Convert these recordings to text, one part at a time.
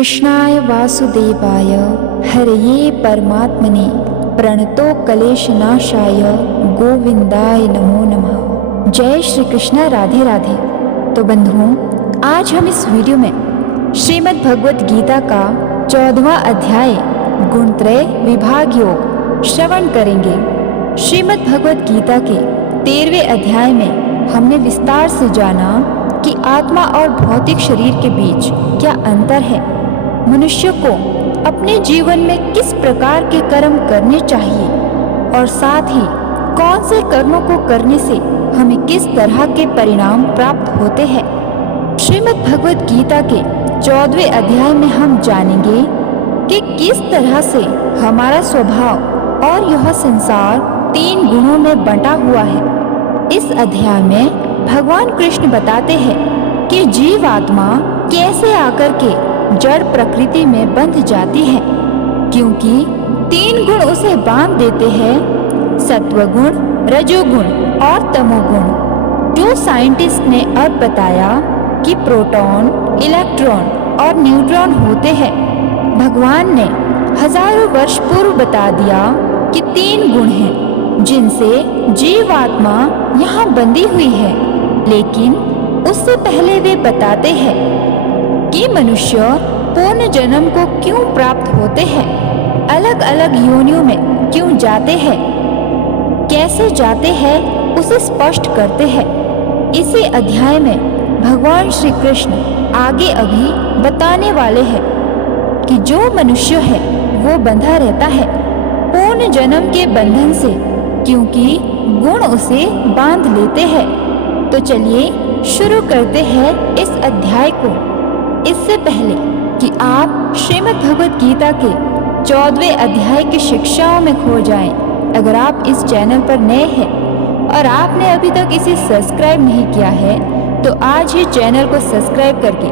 कृष्णाय वासुदेवाय हरये परमात्मने प्रणतो क्लेशनाशाय गोविंदाय नमो नमः। जय श्री कृष्ण, राधे राधे। तो बंधुओं, आज हम इस वीडियो में श्रीमद् भगवत गीता का 14वां अध्याय गुणत्रय विभाग योग श्रवण करेंगे। श्रीमद् भगवत गीता के 13वें अध्याय में हमने विस्तार से जाना कि आत्मा और भौतिक शरीर के बीच क्या अंतर है, मनुष्य को अपने जीवन में किस प्रकार के कर्म करने चाहिए और साथ ही कौन से कर्मों को करने से हमें किस तरह के परिणाम प्राप्त होते हैं। श्रीमद् भगवत गीता के 14वें अध्याय में हम जानेंगे कि किस तरह से हमारा स्वभाव और यह संसार 3 गुणों में बंटा हुआ है। इस अध्याय में भगवान कृष्ण बताते हैं कि जीवात्मा कैसे आकर के जड़ प्रकृति में बंध जाती है, क्योंकि 3 गुण उसे बांध देते हैं, सत्वगुण, रजोगुण और तमोगुण। जो साइंटिस्ट ने अब बताया कि प्रोटॉन, इलेक्ट्रॉन और न्यूट्रॉन होते हैं, भगवान ने हजारों वर्ष पूर्व बता दिया कि 3 गुण हैं जिनसे जीवात्मा यहाँ बंधी हुई है। लेकिन उससे पहले वे बताते हैं कि मनुष्य पूर्ण जन्म को क्यों प्राप्त होते हैं, अलग अलग योनियों में क्यों जाते हैं, कैसे जाते हैं, उसे स्पष्ट करते हैं। इसी अध्याय में भगवान श्री कृष्ण आगे अभी बताने वाले हैं कि जो मनुष्य है वो बंधा रहता है पूर्ण जन्म के बंधन से, क्योंकि गुण उसे बांध लेते हैं। तो चलिए शुरू करते हैं इस अध्याय को। इससे पहले कि आप श्रीमद् भगवत गीता के 14वें अध्याय की शिक्षाओं में खो जाएं, अगर आप इस चैनल पर नए हैं और आपने अभी तक इसे सब्सक्राइब नहीं किया है, तो आज ही चैनल को सब्सक्राइब करके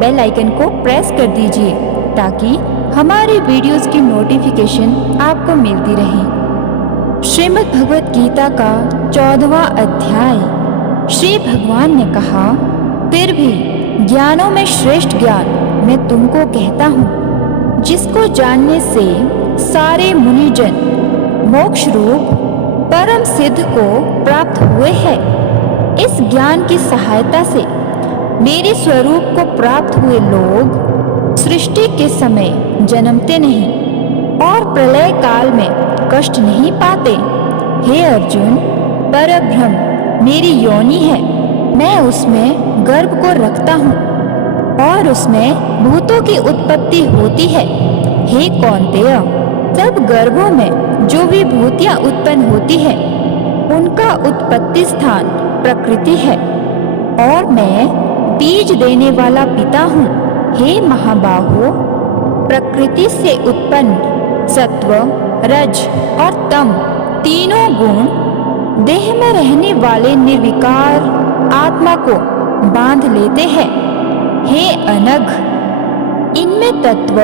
बेल आइकन को प्रेस कर दीजिए ताकि हमारे वीडियोस की नोटिफिकेशन आपको मिलती रहे। श्रीमद् भगवत गीता का 14वां अध्याय। श्री भगवान ने कहा, फिर भी ज्ञानों में श्रेष्ठ ज्ञान मैं तुमको कहता हूँ, जिसको जानने से सारे मुनिजन मोक्ष रूप परम सिद्ध को प्राप्त हुए हैं। इस ज्ञान की सहायता से मेरे स्वरूप को प्राप्त हुए लोग सृष्टि के समय जन्मते नहीं और प्रलय काल में कष्ट नहीं पाते। हे अर्जुन, परब्रह्म मेरी योनि है, मैं उसमें गर्भ को रखता हूँ और उसमें भूतों की उत्पत्ति होती है। हे कौन्तेय, सब गर्भों में जो भी भूतियाँ उत्पन्न होती है उनका उत्पत्ति स्थान प्रकृति है और मैं बीज देने वाला पिता हूँ। हे महाबाहो, प्रकृति से उत्पन्न सत्व, रज और तम तीनों गुण देह में रहने वाले निर्विकार आत्मा को बांध लेते हैं। हे अनघ, इनमें तत्व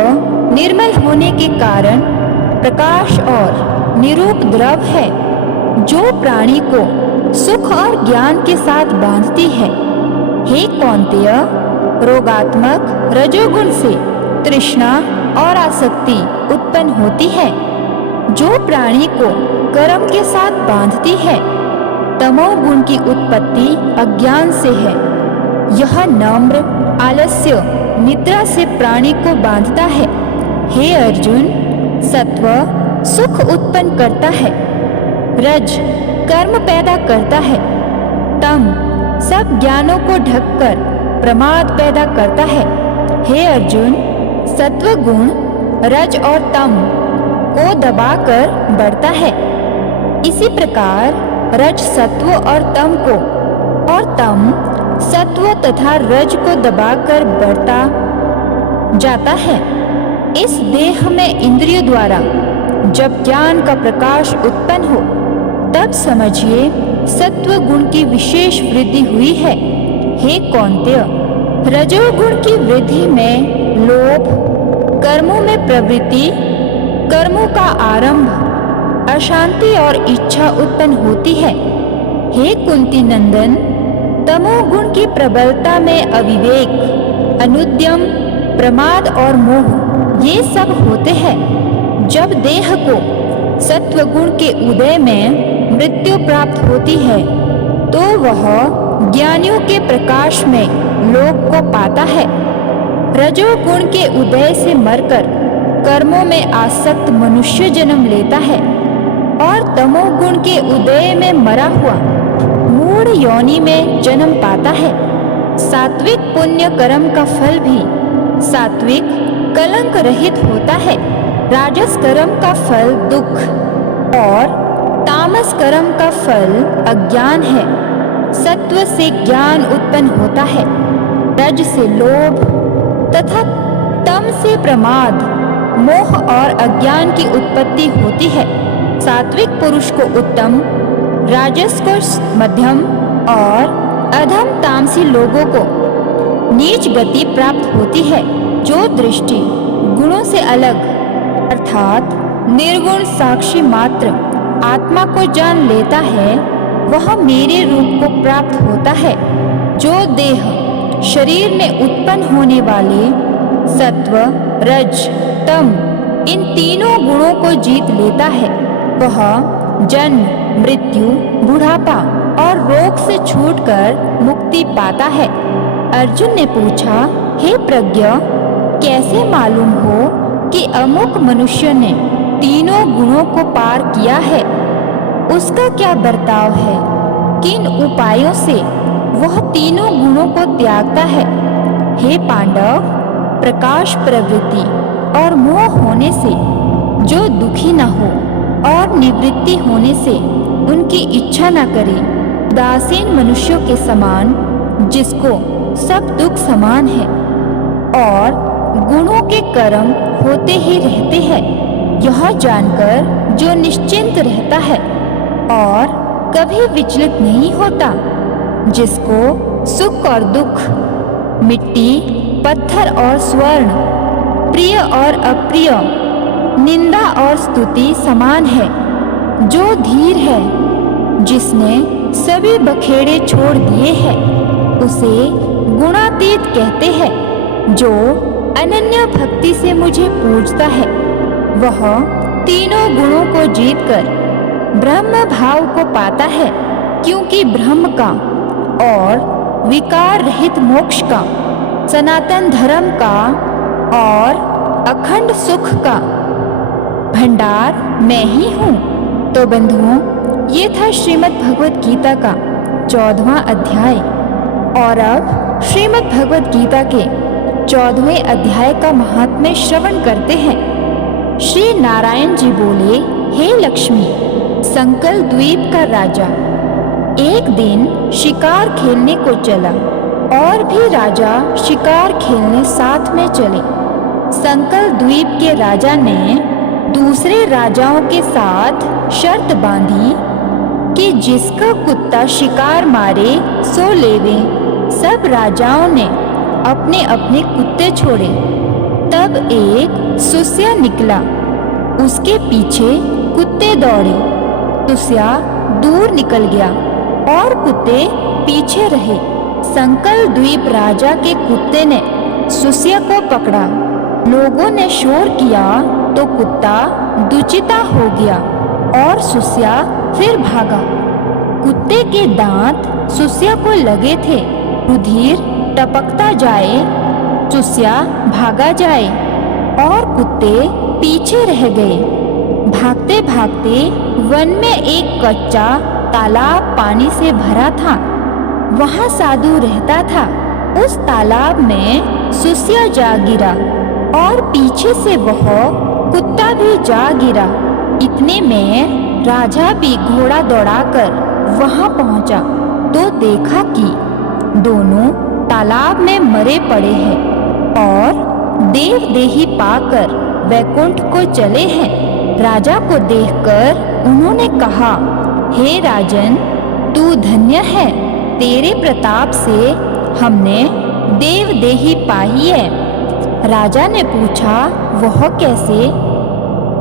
निर्मल होने के कारण प्रकाश और निरूप द्रव है, जो प्राणी को सुख और ज्ञान के साथ बांधती है। हे कौन्तेय, रोगात्मक रजोगुण से तृष्णा और आसक्ति उत्पन्न होती है, जो प्राणी को कर्म के साथ बांधती है। तमोगुण की उत्पत्ति अज्ञान से है, यह नम्र आलस्य निद्रा से प्राणी को बांधता है। हे अर्जुन, सत्व सुख उत्पन्न करता है, रज कर्म पैदा करता है, तम सब ज्ञानों को ढककर प्रमाद पैदा करता है। हे अर्जुन, सत्व गुण रज और तम को दबाकर बढ़ता है। इसी प्रकार रज सत्व और तम को और तम सत्व तथा रज को दबाकर बढ़ता जाता है। इस देह में इंद्रियों द्वारा जब ज्ञान का प्रकाश उत्पन्न हो, तब समझिए सत्व गुण की विशेष वृद्धि हुई है। हे कौन्तेय, रजोगुण की वृद्धि में लोभ, कर्मों में प्रवृत्ति, कर्मों का आरंभ, अशांति और इच्छा उत्पन्न होती है। हे कुंती नंदन, तमोगुण की प्रबलता में अविवेक, अनुद्यम, प्रमाद और मोह ये सब होते हैं। जब देह को सत्वगुण के उदय में मृत्यु प्राप्त होती है तो वह ज्ञानियों के प्रकाश में लोक को पाता है। रजोगुण के उदय से मरकर कर्मों में आसक्त मनुष्य जन्म लेता है और तमोगुण के उदय में मरा हुआ मूढ़ योनि में जन्म पाता है। सात्विक पुण्य कर्म का फल भी सात्विक कलंक रहित होता है। राजस कर्म का फल दुख और तामस कर्म का फल अज्ञान है। सत्व से ज्ञान उत्पन्न होता है, रज से लोभ तथा तम से प्रमाद, मोह और अज्ञान की उत्पत्ति होती है। सात्विक पुरुष को उत्तम, राजस को मध्यम और अधम तामसी लोगों को नीच गति प्राप्त होती है। जो दृष्टि गुणों से अलग अर्थात निर्गुण साक्षी मात्र आत्मा को जान लेता है वह मेरे रूप को प्राप्त होता है। जो देह शरीर में उत्पन्न होने वाले सत्व, रज, तम इन तीनों गुणों को जीत लेता है वह जन्म, मृत्यु, बुढ़ापा और रोग से छूटकर मुक्ति पाता है। अर्जुन ने पूछा, हे प्रज्ञ, कैसे मालूम हो कि अमुक मनुष्य ने तीनों गुणों को पार किया है? उसका क्या बर्ताव है? किन उपायों से वह तीनों गुणों को त्यागता है? हे पांडव, प्रकाश प्रवृत्ति और मोह होने से जो दुखी न हो और निवृत्ति होने से उनकी इच्छा न करे, दासीन मनुष्यों के समान जिसको सब दुख समान है और गुणों के कर्म होते ही रहते हैं, यह जानकर जो निश्चिंत रहता है और कभी विचलित नहीं होता, जिसको सुख और दुख, मिट्टी, पत्थर और स्वर्ण, प्रिय और अप्रिय, निंदा और स्तुति समान है, जो धीर है, जिसने सभी बखेड़े छोड़ दिए हैं, उसे गुणातीत कहते हैं। जो अनन्य भक्ति से मुझे पूजता है वह तीनों गुणों को जीतकर ब्रह्म भाव को पाता है, क्योंकि ब्रह्म का और विकार रहित मोक्ष का, सनातन धर्म का और अखंड सुख का भंडार मैं ही हूँ। तो बंधुओं, ये था श्रीमद् भगवद गीता का 14वां अध्याय। और अब श्रीमद् भगवद गीता के 14वें अध्याय का महात्म्य श्रवण करते हैं। श्री नारायण जी बोले, हे लक्ष्मी, संकल द्वीप का राजा एक दिन शिकार खेलने को चला और भी राजा शिकार खेलने साथ में चले। संकल द्वीप के राजा ने दूसरे राजाओं के साथ शर्त बांधी कि जिसका कुत्ता शिकार मारे सो लेवे। सब राजाओं ने अपने अपने कुत्ते छोड़े। तब एक सुस्या निकला, उसके पीछे कुत्ते दौड़े। सुस्या दूर निकल गया और कुत्ते पीछे रहे। संकल द्वीप राजा के कुत्ते ने सुस्या को पकड़ा। लोगों ने शोर किया तो कुत्ता दुचिता हो गया और सुस्या फिर भागा। कुत्ते के दांत सुस्या को लगे थे। रुधिर टपकता जाए, सुस्या भागा जाए और कुत्ते पीछे रह गए। भागते भागते वन में एक कच्चा तालाब पानी से भरा था। वहाँ साधु रहता था। उस तालाब में सुस्या जा गिरा और पीछे से वह कुत्ता भी जा गिरा। इतने में राजा भी घोड़ा दौड़ाकर वहाँ पहुँचा तो देखा कि दोनों तालाब में मरे पड़े हैं और देव देही पाकर वैकुंठ को चले हैं। राजा को देखकर उन्होंने कहा, हे राजन, तू धन्य है, तेरे प्रताप से हमने देव देही पाई है। राजा ने पूछा, वह कैसे?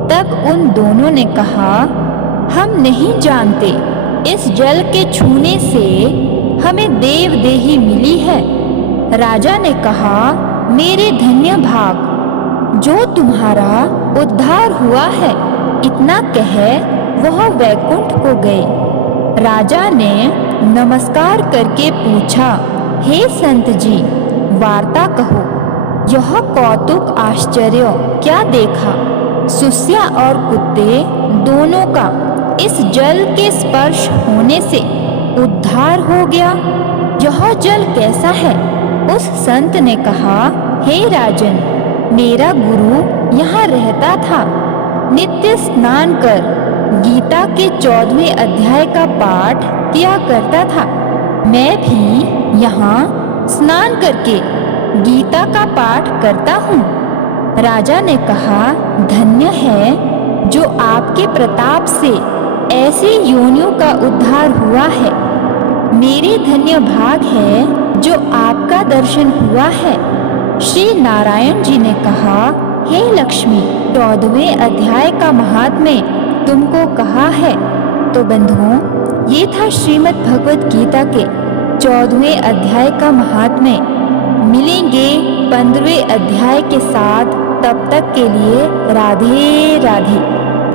तब उन दोनों ने कहा, हम नहीं जानते, इस जल के छूने से हमें देव देही मिली है। राजा ने कहा, मेरे धन्य भाग, जो तुम्हारा उद्धार हुआ है। इतना कह वह वैकुंठ को गए। राजा ने नमस्कार करके पूछा, हे संत जी, वार्ता कहो, यह कौतुक आश्चर्य क्या देखा? सुस्या और कुत्ते दोनों का इस जल के स्पर्श होने से उद्धार हो गया। यह जल कैसा है? उस संत ने कहा, हे राजन, मेरा गुरु यहाँ रहता था, नित्य स्नान कर गीता के 14वें अध्याय का पाठ किया करता था। मैं भी यहाँ स्नान करके गीता का पाठ करता हूँ। राजा ने कहा, धन्य है जो आपके प्रताप से ऐसी योनियों का उद्धार हुआ है। मेरे धन्य भाग है जो आपका दर्शन हुआ है। श्री नारायण जी ने कहा, हे लक्ष्मी, 14वें अध्याय का महात्म्य तुमको कहा है। तो बंधुओं, ये था श्रीमद् भगवत गीता के 14वें अध्याय का महात्म्य। मिलेंगे 15वें अध्याय के साथ। तब तक के लिए राधे राधे।